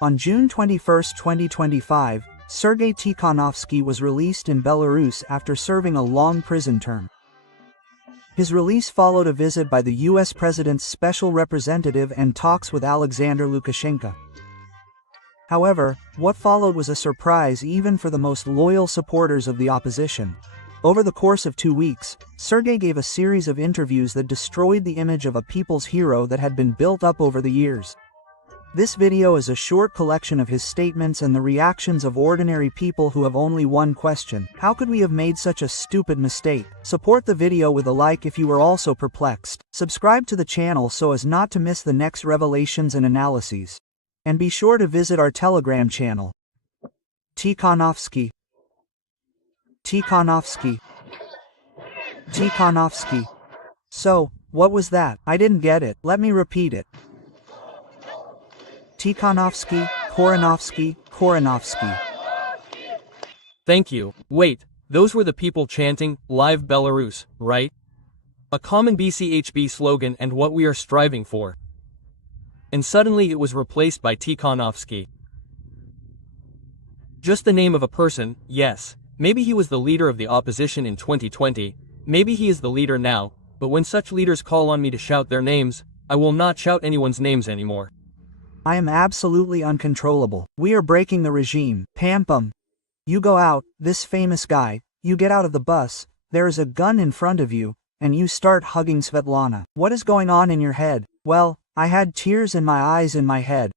On June 21, 2025, Sergei Tikhonovsky was released in Belarus after serving a long prison term. His release followed a visit by the U.S. President's special representative and talks with Alexander Lukashenko. However, what followed was a surprise even for the most loyal supporters of the opposition. Over the course of 2 weeks, Sergei gave a series of interviews that destroyed the image of a people's hero that had been built up over the years. This video is a short collection of his statements and the reactions of ordinary people who have only one question: how could we have made such a stupid mistake? Support the video with a like if you were also perplexed. Subscribe to the channel so as not to miss the next revelations and analyses. And be sure to visit our Telegram channel. Tikhonovsky. Tikhonovsky. Tikhonovsky. So, what was that? I didn't get it. Let me repeat it. Tikhonovsky, Koronovsky. Thank you. Wait, those were the people chanting, Live Belarus, right? A common BCHB slogan and what we are striving for. And suddenly it was replaced by Tikhonovsky. Just the name of a person, yes. Maybe he was the leader of the opposition in 2020, maybe he is the leader now, but when such leaders call on me to shout their names, I will not shout anyone's names anymore. I am absolutely uncontrollable. We are breaking the regime. Pam pum. You go out, this famous guy, you get out of the bus, there is a gun in front of you, and you start hugging Svetlana. What is going on in your head? Well, I had tears in my eyes in my head.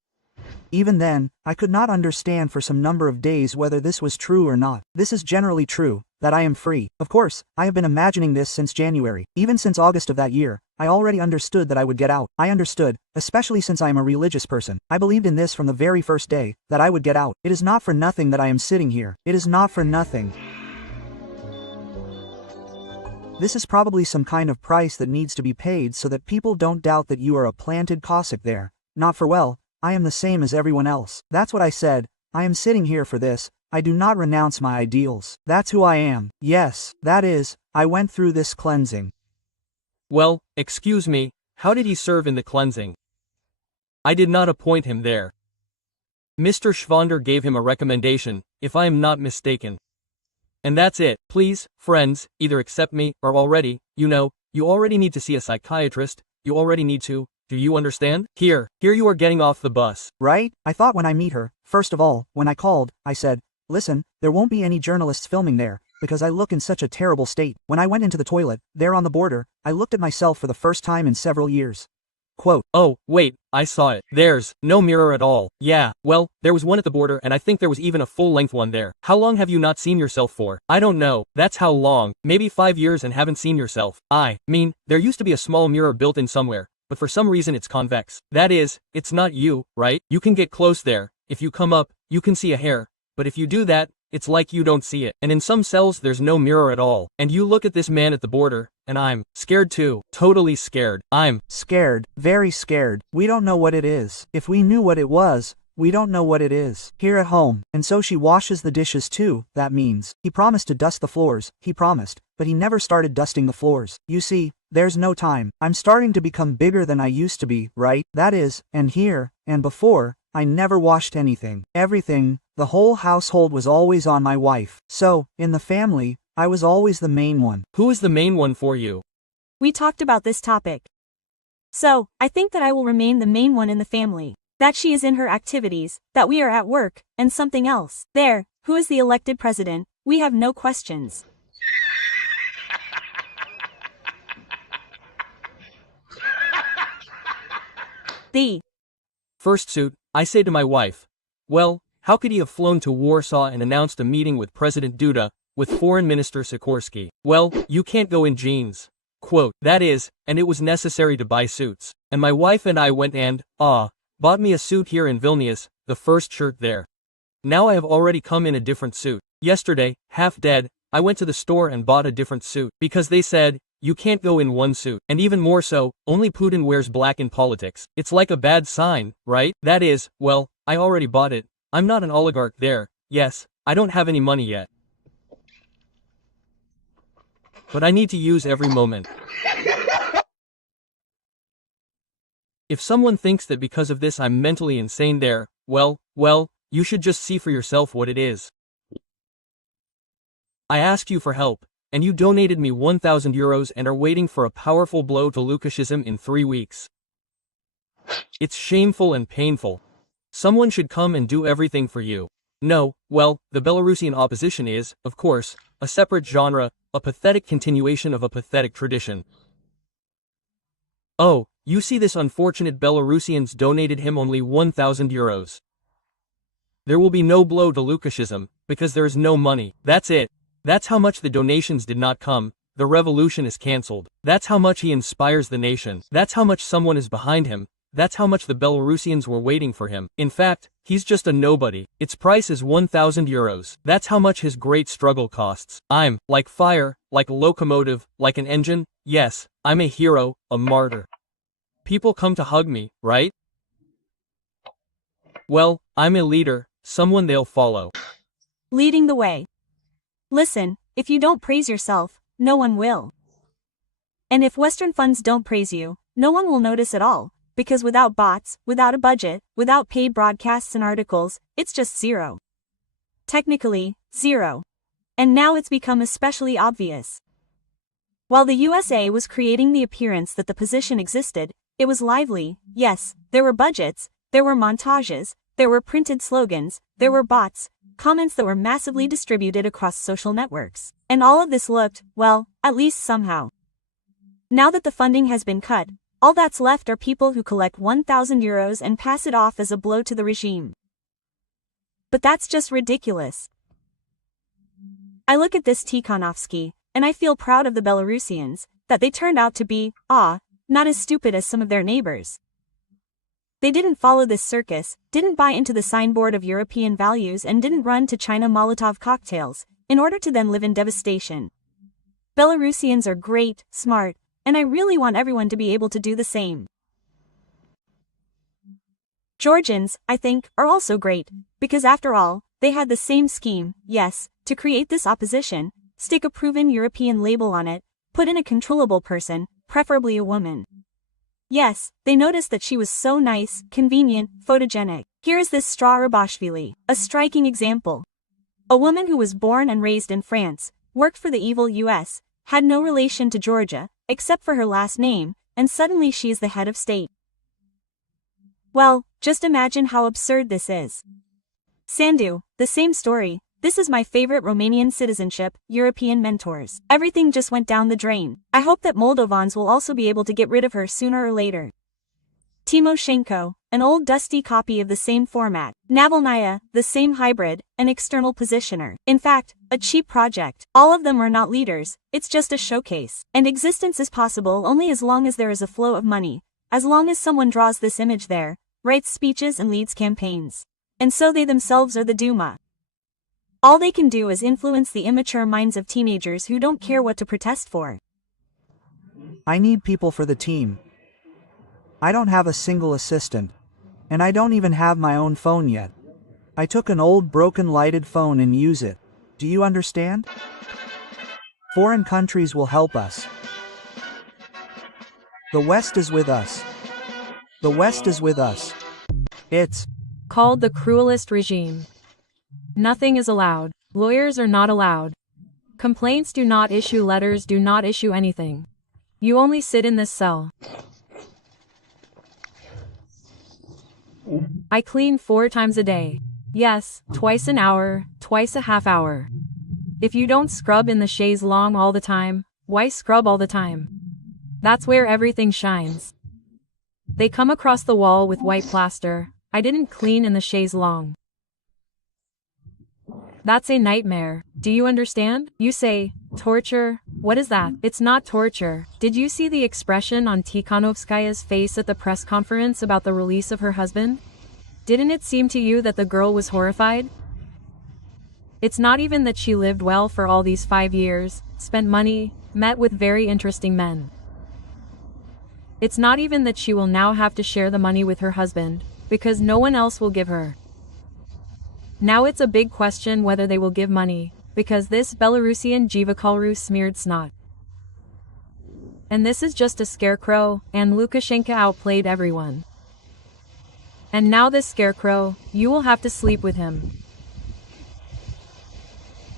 Even then, I could not understand for some number of days whether this was true or not. This is generally true, that I am free. Of course, I have been imagining this since January. Even since August of that year, I already understood that I would get out. I understood, especially since I am a religious person. I believed in this from the very first day, that I would get out. It is not for nothing that I am sitting here. It is not for nothing. This is probably some kind of price that needs to be paid so that people don't doubt that you are a planted Cossack there. Not for well, I am the same as everyone else. That's what I said. I am sitting here for this. I do not renounce my ideals. That's who I am. Yes, that is, I went through this cleansing. Well, excuse me, how did he serve in the cleansing? I did not appoint him there. Mr. Schwander gave him a recommendation, if I am not mistaken. And that's it. Please, friends, either accept me, or already, you already need to see a psychiatrist, you already need to. Do you understand? Here you are getting off the bus. Right? I thought when I meet her, first of all, when I called, I said, listen, there won't be any journalists filming there, because I look in such a terrible state. When I went into the toilet, there on the border, I looked at myself for the first time in several years. Quote, oh, wait, I saw it. There's no mirror at all. Yeah, well, there was one at the border and I think there was even a full-length one there. How long have you not seen yourself for? I don't know. That's how long. Maybe 5 years and haven't seen yourself. I mean, there used to be a small mirror built in somewhere, but for some reason it's convex. That is, it's not you, right? You can get close there. If you come up, you can see a hair. But if you do that, it's like you don't see it. And in some cells there's no mirror at all. And you look at this man at the border, and I'm scared too. Totally scared. I'm scared. Very scared. We don't know what it is. If we knew what it was, we don't know what it is. Here at home. And so she washes the dishes too, that means. He promised to dust the floors, he promised, but he never started dusting the floors. You see, there's no time. I'm starting to become bigger than I used to be, right? That is, and here, and before, I never washed anything. Everything, the whole household was always on my wife. So, in the family, I was always the main one. Who is the main one for you? We talked about this topic. So, I think that I will remain the main one in the family. That she is in her activities, that we are at work, and something else. There, who is the elected president? We have no questions. The first suit, I say to my wife. Well, how could he have flown to Warsaw and announced a meeting with President Duda, with Foreign Minister Sikorsky? Well, you can't go in jeans. Quote, that is, and it was necessary to buy suits. And my wife and I went and, bought me a suit here in Vilnius, the first shirt there. Now I have already come in a different suit. Yesterday, half dead, I went to the store and bought a different suit, because they said, you can't go in one suit. And even more so, only Putin wears black in politics. It's like a bad sign, right? That is, well, I already bought it. I'm not an oligarch there. Yes, I don't have any money yet. But I need to use every moment. If someone thinks that because of this I'm mentally insane there, well, you should just see for yourself what it is. I asked you for help, and you donated me 1,000 euros and are waiting for a powerful blow to Lukashism in 3 weeks. It's shameful and painful. Someone should come and do everything for you. No, well, the Belarusian opposition is, of course, a separate genre, a pathetic continuation of a pathetic tradition. Oh, you see, this unfortunate Belarusians donated him only 1,000 euros. There will be no blow to Lukashism, because there is no money. That's it. That's how much the donations did not come. The revolution is cancelled. That's how much he inspires the nation. That's how much someone is behind him. That's how much the Belarusians were waiting for him. In fact, he's just a nobody. Its price is 1,000 euros. That's how much his great struggle costs. I'm, like fire, like a locomotive, like an engine. Yes, I'm a hero, a martyr. People come to hug me, right? Well, I'm a leader, someone they'll follow. Leading the way. Listen, if you don't praise yourself, no one will. And if Western funds don't praise you, no one will notice at all, because without bots, without a budget, without paid broadcasts and articles, it's just zero. Technically, zero. And now it's become especially obvious. While the USA was creating the appearance that the position existed, it was lively. Yes, there were budgets, there were montages, there were printed slogans, there were bots, comments that were massively distributed across social networks. And all of this looked, well, at least somehow. Now that the funding has been cut, all that's left are people who collect 1,000 euros and pass it off as a blow to the regime. But that's just ridiculous. I look at this Tikhanovsky, and I feel proud of the Belarusians, that they turned out to be, not as stupid as some of their neighbors. They didn't follow this circus, didn't buy into the signboard of European values, and didn't run to China Molotov cocktails, in order to then live in devastation. Belarusians are great, smart, and I really want everyone to be able to do the same. Georgians, I think, are also great, because after all, they had the same scheme, yes, to create this opposition, stick a proven European label on it, put in a controllable person, preferably a woman. Yes, they noticed that she was so nice, convenient, photogenic. Here is this Stra Rabashvili, a striking example. A woman who was born and raised in France, worked for the evil US, had no relation to Georgia, except for her last name, and suddenly she is the head of state. Well, just imagine how absurd this is. Sandu, the same story. This is my favorite Romanian citizenship, European mentors. Everything just went down the drain. I hope that Moldovans will also be able to get rid of her sooner or later. Timoshenko, an old dusty copy of the same format. Navalnaya, the same hybrid, an external positioner. In fact, a cheap project. All of them are not leaders, it's just a showcase. And existence is possible only as long as there is a flow of money, as long as someone draws this image there, writes speeches and leads campaigns. And so they themselves are the Duma. All they can do is influence the immature minds of teenagers who don't care what to protest for. I need people for the team. I don't have a single assistant. And I don't even have my own phone yet. I took an old broken lighted phone and use it. Do you understand? Foreign countries will help us. The West is with us. The West is with us. It's called the cruelest regime. Nothing is allowed. Lawyers are not allowed. Complaints do not issue, letters do not issue anything. You only sit in this cell. I clean 4 times a day. Yes, twice an hour, twice a half hour. If you don't scrub in the chaise longue all the time, why scrub all the time? That's where everything shines. They come across the wall with white plaster. I didn't clean in the chaise longue. That's a nightmare. Do you understand? You say, torture? What is that? It's not torture. Did you see the expression on Tikhanovskaya's face at the press conference about the release of her husband? Didn't it seem to you that the girl was horrified? It's not even that she lived well for all these 5 years, spent money, met with very interesting men. It's not even that she will now have to share the money with her husband, because no one else will give her. Now it's a big question whether they will give money, because this Belarusian Jivakalru smeared snot. And this is just a scarecrow, and Lukashenko outplayed everyone. And now this scarecrow, you will have to sleep with him.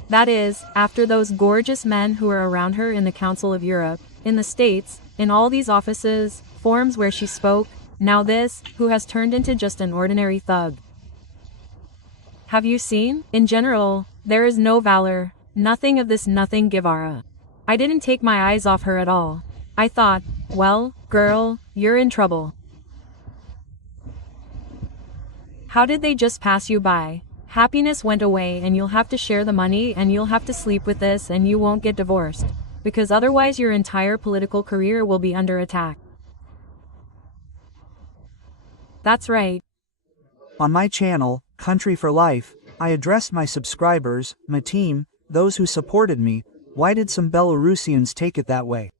That is, after those gorgeous men who were around her in the Council of Europe, in the States, in all these offices, forums where she spoke, now this, who has turned into just an ordinary thug. Have you seen? In general, there is no valor, nothing of this nothing Guevara. I didn't take my eyes off her at all. I thought, well, girl, you're in trouble. How did they just pass you by? Happiness went away and you'll have to share the money and you'll have to sleep with this and you won't get divorced. Because otherwise your entire political career will be under attack. That's right. On my channel, Country for Life, I addressed my subscribers, my team, those who supported me. Why did some Belarusians take it that way?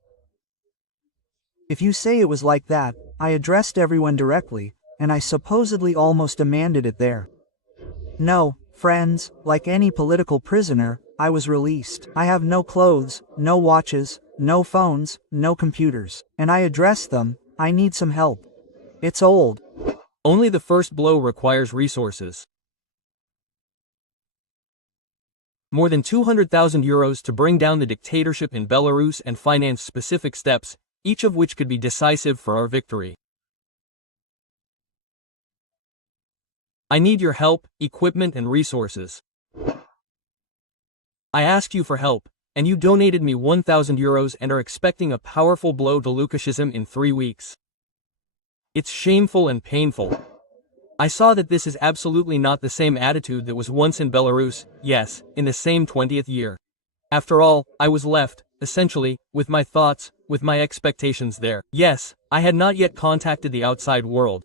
If you say it was like that, I addressed everyone directly, and I supposedly almost demanded it there. No, friends, like any political prisoner, I was released. I have no clothes, no watches, no phones, no computers. And I addressed them, I need some help. It's old. Only the first blow requires resources. More than 200,000 euros to bring down the dictatorship in Belarus and finance specific steps, each of which could be decisive for our victory. I need your help, equipment and resources. I asked you for help, and you donated me 1,000 euros and are expecting a powerful blow to Lukashism in 3 weeks. It's shameful and painful. I saw that this is absolutely not the same attitude that was once in Belarus, yes, in the same 20th year. After all, I was left, essentially, with my thoughts, with my expectations there. Yes, I had not yet contacted the outside world.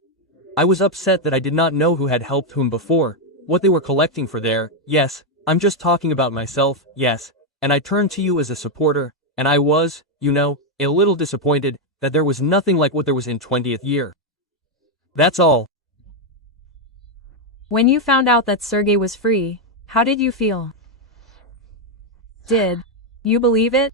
I was upset that I did not know who had helped whom before, what they were collecting for there, yes, I'm just talking about myself, yes, and I turned to you as a supporter, and I was, you know, a little disappointed that there was nothing like what there was in 20th year. That's all. When you found out that Sergey was free, how did you feel? Did you believe it?